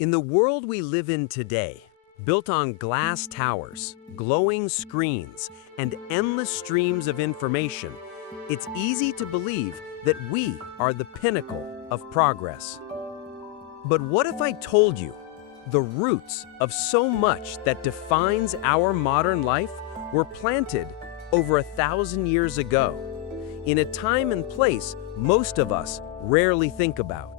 In the world we live in today, built on glass towers, glowing screens, and endless streams of information, it's easy to believe that we are the pinnacle of progress. But what if I told you the roots of so much that defines our modern life were planted over 1,000 years ago, in a time and place most of us rarely think about?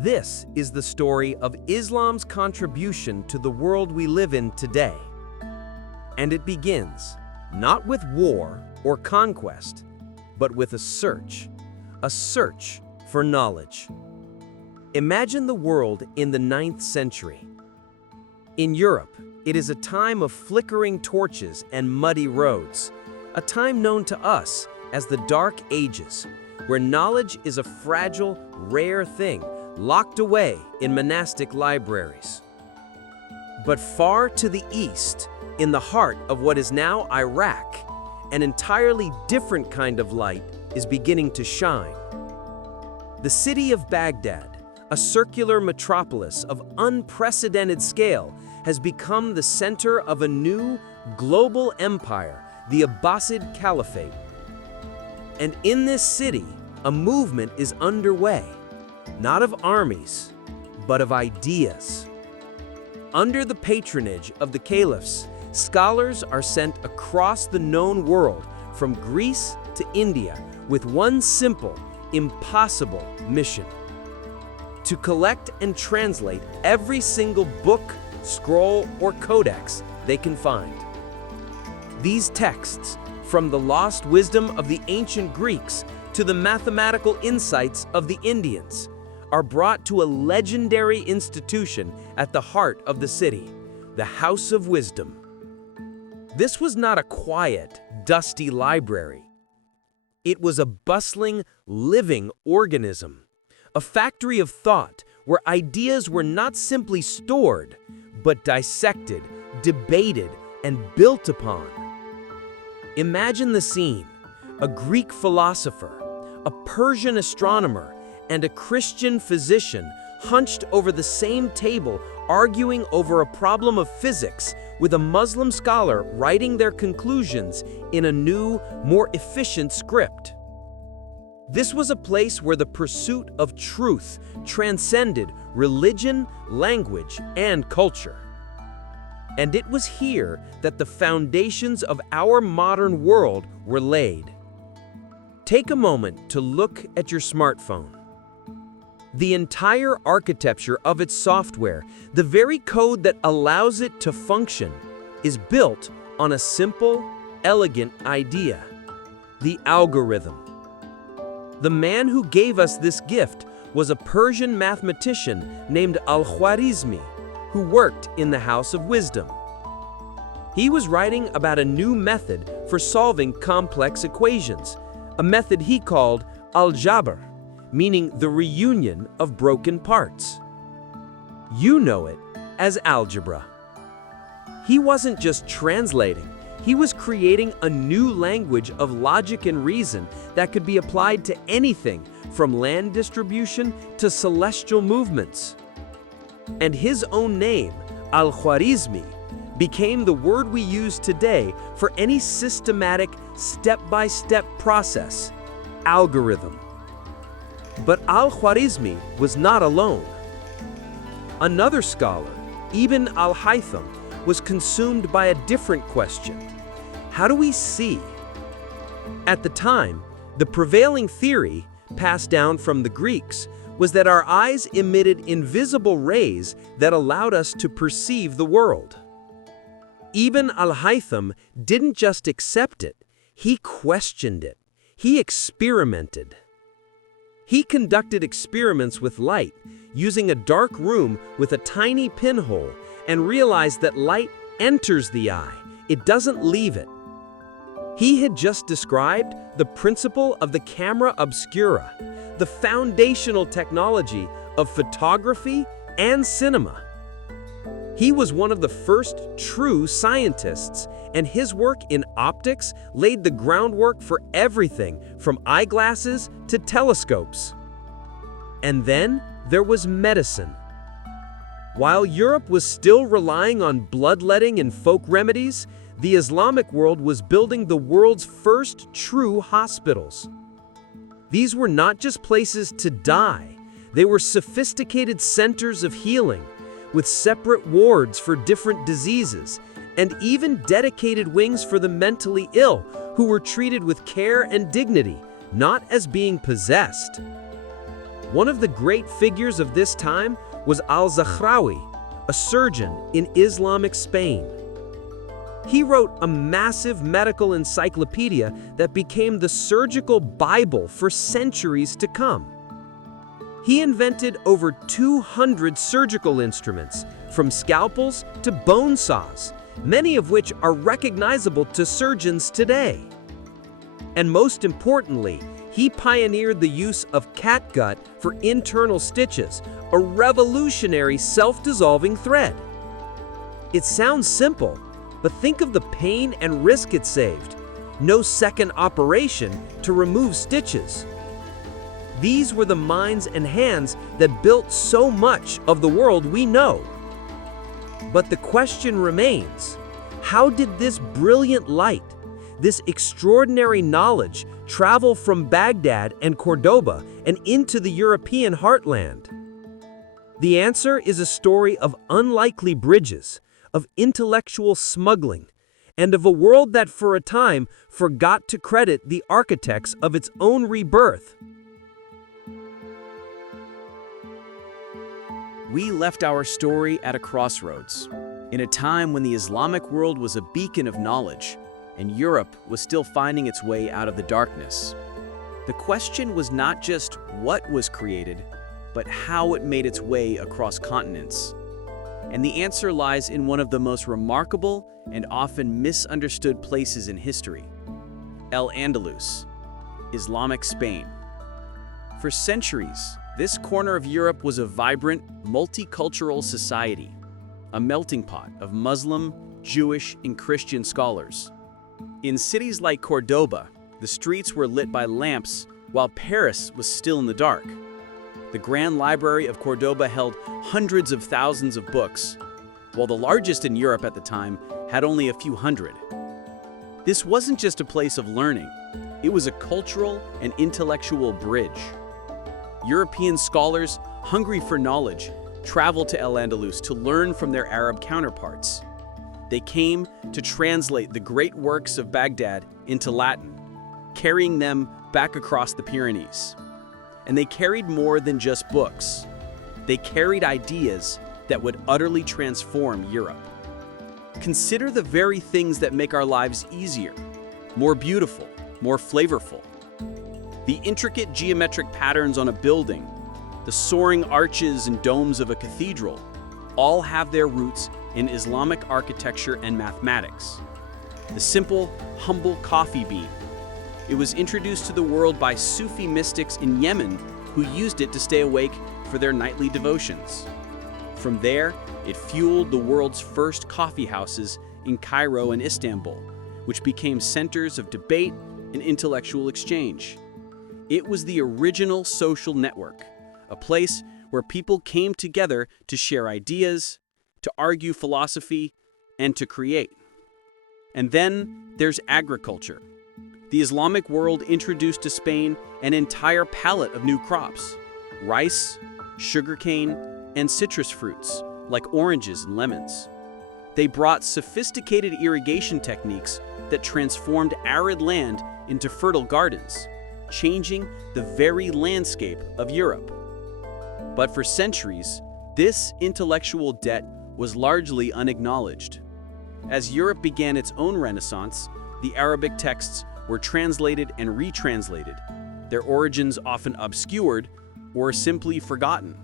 This is the story of Islam's contribution to the world we live in today. And it begins not with war or conquest, but with a search for knowledge. Imagine the world in the 9th century. In Europe, it is a time of flickering torches and muddy roads, a time known to us as the Dark Ages, where knowledge is a fragile, rare thing locked away in monastic libraries. But far to the east, in the heart of what is now Iraq, an entirely different kind of light is beginning to shine. The city of Baghdad, a circular metropolis of unprecedented scale, has become the center of a new global empire, the Abbasid Caliphate. And in this city, a movement is underway, not of armies, but of ideas. Under the patronage of the caliphs, scholars are sent across the known world, from Greece to India, with one simple, impossible mission: to collect and translate every single book, scroll, or codex they can find. These texts, from the lost wisdom of the ancient Greeks to the mathematical insights of the Indians, are brought to a legendary institution at the heart of the city, the House of Wisdom. This was not a quiet, dusty library. It was a bustling, living organism, a factory of thought where ideas were not simply stored, but dissected, debated, and built upon. Imagine the scene: a Greek philosopher, a Persian astronomer, and a Christian physician hunched over the same table, arguing over a problem of physics, with a Muslim scholar writing their conclusions in a new, more efficient script. This was a place where the pursuit of truth transcended religion, language, and culture. And it was here that the foundations of our modern world were laid. Take a moment to look at your smartphone. The entire architecture of its software, the very code that allows it to function, is built on a simple, elegant idea: the algorithm. The man who gave us this gift was a Persian mathematician named Al-Khwarizmi, who worked in the House of Wisdom. He was writing about a new method for solving complex equations, a method he called algebra, meaning the reunion of broken parts. You know it as algebra. He wasn't just translating, he was creating a new language of logic and reason that could be applied to anything from land distribution to celestial movements. And his own name, Al-Khwarizmi, became the word we use today for any systematic, step-by-step process: algorithm. But Al-Khwarizmi was not alone. Another scholar, Ibn al-Haytham, was consumed by a different question: how do we see? At the time, the prevailing theory, passed down from the Greeks, was that our eyes emitted invisible rays that allowed us to perceive the world. Ibn al-Haytham didn't just accept it, he questioned it. He experimented. He conducted experiments with light, using a dark room with a tiny pinhole, and realized that light enters the eye, it doesn't leave it. He had just described the principle of the camera obscura, the foundational technology of photography and cinema. He was one of the first true scientists, and his work in optics laid the groundwork for everything from eyeglasses to telescopes. And then there was medicine. While Europe was still relying on bloodletting and folk remedies, the Islamic world was building the world's first true hospitals. These were not just places to die, they were sophisticated centers of healing, with separate wards for different diseases, and even dedicated wings for the mentally ill, who were treated with care and dignity, not as being possessed. One of the great figures of this time was al-Zaghrawi, a surgeon in Islamic Spain. He wrote a massive medical encyclopedia that became the surgical Bible for centuries to come. He invented over 200 surgical instruments, from scalpels to bone saws, many of which are recognizable to surgeons today. And most importantly, he pioneered the use of catgut for internal stitches, a revolutionary self-dissolving thread. It sounds simple, but think of the pain and risk it saved. No second operation to remove stitches. These were the minds and hands that built so much of the world we know. But the question remains, how did this brilliant light, this extraordinary knowledge, travel from Baghdad and Cordoba and into the European heartland? The answer is a story of unlikely bridges, of intellectual smuggling, and of a world that for a time forgot to credit the architects of its own rebirth. We left our story at a crossroads, in a time when the Islamic world was a beacon of knowledge, and Europe was still finding its way out of the darkness. The question was not just what was created, but how it made its way across continents. And the answer lies in one of the most remarkable and often misunderstood places in history, Al-Andalus, Islamic Spain. For centuries, this corner of Europe was a vibrant, multicultural society, a melting pot of Muslim, Jewish, and Christian scholars. In cities like Cordoba, the streets were lit by lamps while Paris was still in the dark. The Grand Library of Cordoba held hundreds of thousands of books, while the largest in Europe at the time had only a few hundred. This wasn't just a place of learning, it was a cultural and intellectual bridge. European scholars, hungry for knowledge, traveled to Al-Andalus to learn from their Arab counterparts. They came to translate the great works of Baghdad into Latin, carrying them back across the Pyrenees. And they carried more than just books. They carried ideas that would utterly transform Europe. Consider the very things that make our lives easier, more beautiful, more flavorful. The intricate geometric patterns on a building, the soaring arches and domes of a cathedral, all have their roots in Islamic architecture and mathematics. The simple, humble coffee bean. It was introduced to the world by Sufi mystics in Yemen who used it to stay awake for their nightly devotions. From there, it fueled the world's first coffee houses in Cairo and Istanbul, which became centers of debate and intellectual exchange. It was the original social network, a place where people came together to share ideas, to argue philosophy, and to create. And then there's agriculture. The Islamic world introduced to Spain an entire palette of new crops: rice, sugarcane, and citrus fruits like oranges and lemons. They brought sophisticated irrigation techniques that transformed arid land into fertile gardens, changing the very landscape of Europe. But for centuries, this intellectual debt was largely unacknowledged. As Europe began its own renaissance, the Arabic texts were translated and retranslated, their origins often obscured or simply forgotten.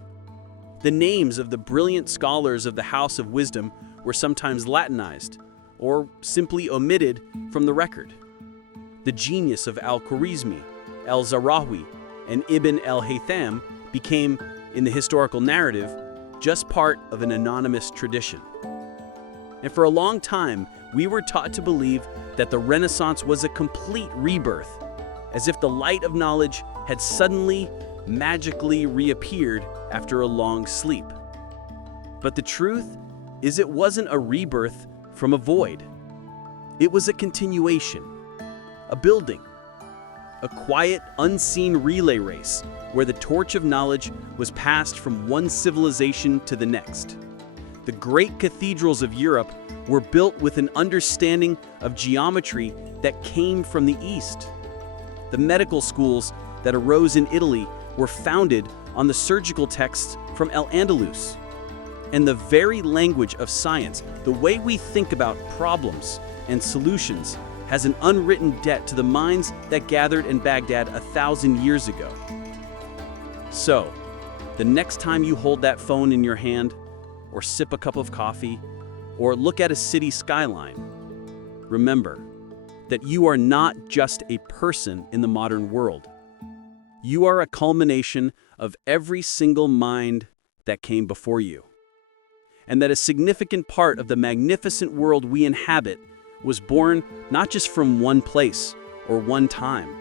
The names of the brilliant scholars of the House of Wisdom were sometimes Latinized or simply omitted from the record. The genius of Al-Khwarizmi, Al-Zahrawi, and Ibn al-Haytham became, in the historical narrative, just part of an anonymous tradition. And for a long time, we were taught to believe that the Renaissance was a complete rebirth, as if the light of knowledge had suddenly, magically reappeared after a long sleep. But the truth is it wasn't a rebirth from a void. It was a continuation, a building, a quiet, unseen relay race where the torch of knowledge was passed from one civilization to the next. The great cathedrals of Europe were built with an understanding of geometry that came from the East. The medical schools that arose in Italy were founded on the surgical texts from Al-Andalus. And the very language of science, the way we think about problems and solutions, has an unwritten debt to the minds that gathered in Baghdad 1,000 years ago. So, the next time you hold that phone in your hand, or sip a cup of coffee, or look at a city skyline, remember that you are not just a person in the modern world. You are a culmination of every single mind that came before you. And that a significant part of the magnificent world we inhabit was born not just from one place or one time,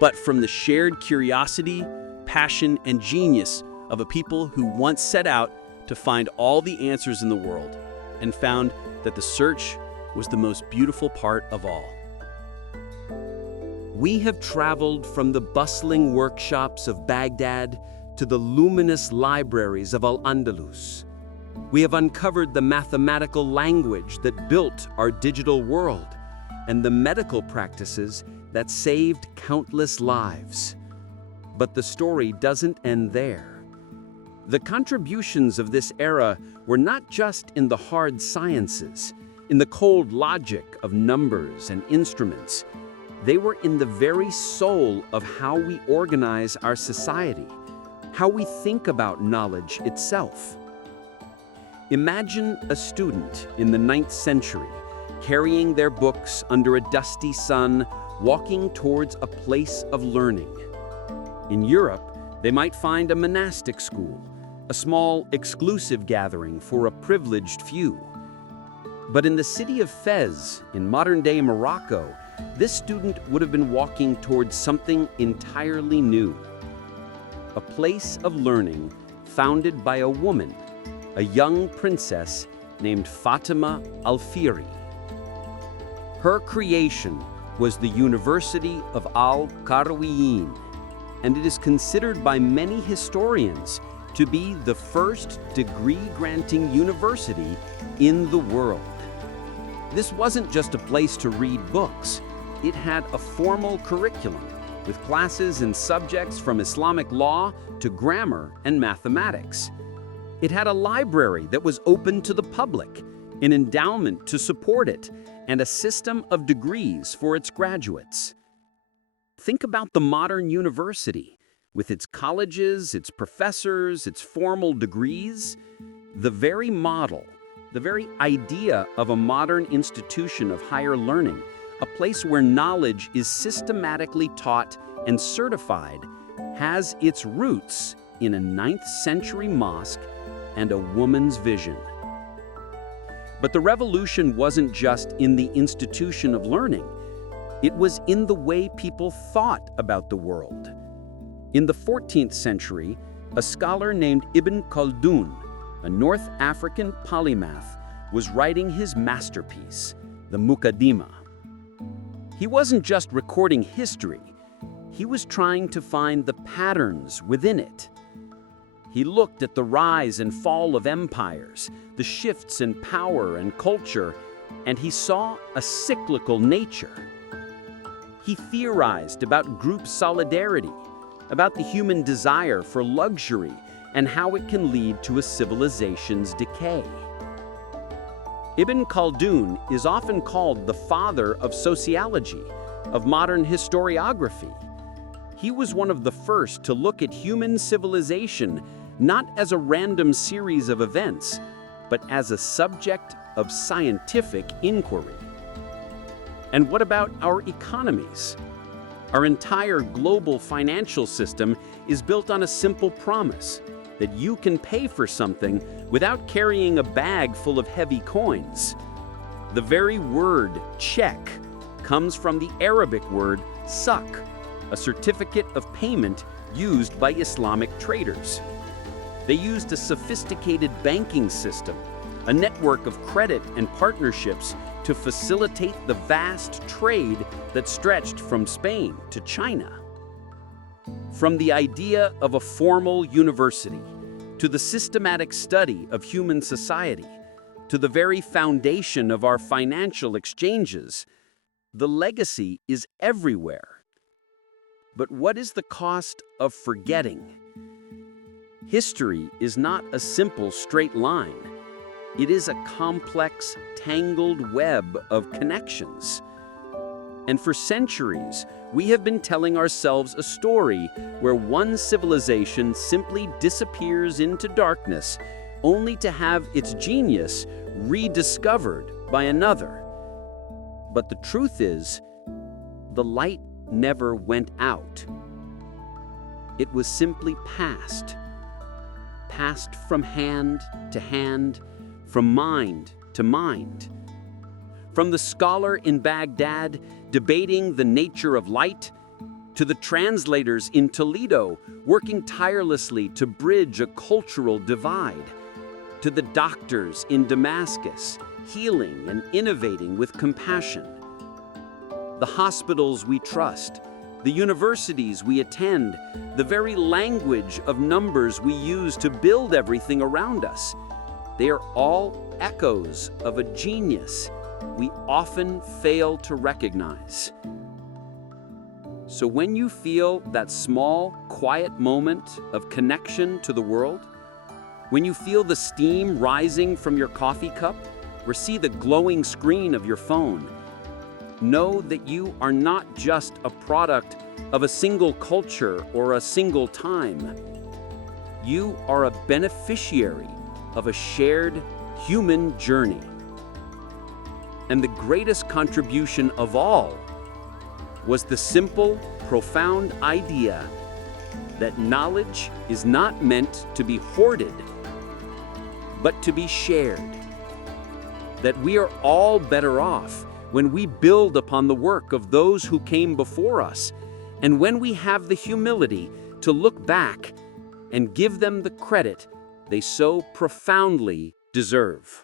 but from the shared curiosity, passion, and genius of a people who once set out to find all the answers in the world and found that the search was the most beautiful part of all. We have traveled from the bustling workshops of Baghdad to the luminous libraries of Al-Andalus. We have uncovered the mathematical language that built our digital world and the medical practices that saved countless lives. But the story doesn't end there. The contributions of this era were not just in the hard sciences, in the cold logic of numbers and instruments. They were in the very soul of how we organize our society, how we think about knowledge itself. Imagine a student in the 9th century carrying their books under a dusty sun, walking towards a place of learning. In Europe, they might find a monastic school, a small, exclusive gathering for a privileged few. But in the city of Fez, in modern-day Morocco, this student would have been walking towards something entirely new. A place of learning founded by a woman, a young princess named Fatima Al-Fihri. Her creation was the University of Al-Qarawiyyin, and it is considered by many historians to be the first degree-granting university in the world. This wasn't just a place to read books. It had a formal curriculum with classes and subjects from Islamic law to grammar and mathematics. It had a library that was open to the public, an endowment to support it, and a system of degrees for its graduates. Think about the modern university, with its colleges, its professors, its formal degrees. The very model, the very idea of a modern institution of higher learning, a place where knowledge is systematically taught and certified, has its roots in a 9th century mosque and a woman's vision. But the revolution wasn't just in the institution of learning. It was in the way people thought about the world. In the 14th century, a scholar named Ibn Khaldun, a North African polymath, was writing his masterpiece, the Muqaddimah. He wasn't just recording history, he was trying to find the patterns within it. He looked at the rise and fall of empires, the shifts in power and culture, and he saw a cyclical nature. He theorized about group solidarity, about the human desire for luxury, and how it can lead to a civilization's decay. Ibn Khaldun is often called the father of sociology, of modern historiography. He was one of the first to look at human civilization not as a random series of events, but as a subject of scientific inquiry. And what about our economies? Our entire global financial system is built on a simple promise that you can pay for something without carrying a bag full of heavy coins. The very word check comes from the Arabic word sak, a certificate of payment used by Islamic traders. They used a sophisticated banking system, a network of credit and partnerships to facilitate the vast trade that stretched from Spain to China. From the idea of a formal university, to the systematic study of human society, to the very foundation of our financial exchanges, the legacy is everywhere. But what is the cost of forgetting? History is not a simple straight line. It is a complex, tangled web of connections. And for centuries, we have been telling ourselves a story where one civilization simply disappears into darkness, only to have its genius rediscovered by another. But the truth is, the light never went out. It was simply passed from hand to hand, from mind to mind. From the scholar in Baghdad debating the nature of light, to the translators in Toledo working tirelessly to bridge a cultural divide, to the doctors in Damascus healing and innovating with compassion. The hospitals we trust, the universities we attend, the very language of numbers we use to build everything around us, they are all echoes of a genius we often fail to recognize. So when you feel that small, quiet moment of connection to the world, when you feel the steam rising from your coffee cup or see the glowing screen of your phone, know that you are not just a product of a single culture or a single time. You are a beneficiary of a shared human journey. And the greatest contribution of all was the simple, profound idea that knowledge is not meant to be hoarded, but to be shared. That we are all better off when we build upon the work of those who came before us, and when we have the humility to look back and give them the credit they so profoundly deserve.